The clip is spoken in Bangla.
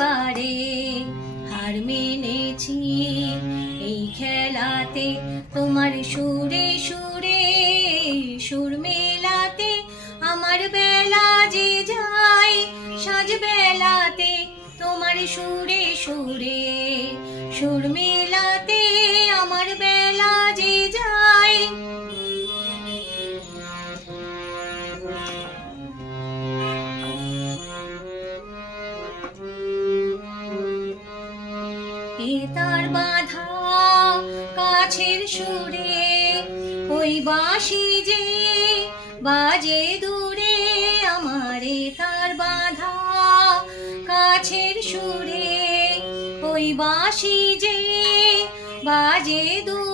বারে হার মেনেছি। এই খেলাতে তোমার সুরে সুরে, সুর মেলাতে আমার বেলা যে যায়, সাজ বেলাতে তোমার সুরে সুরে, সুর মেলাতে এ তার বাধা কাছের সুরে, ওই বাঁশি যে বাজে দূরে, আমারে তার বাধা কাছের সুরে, ওই বাঁশি যে বাজে দূরে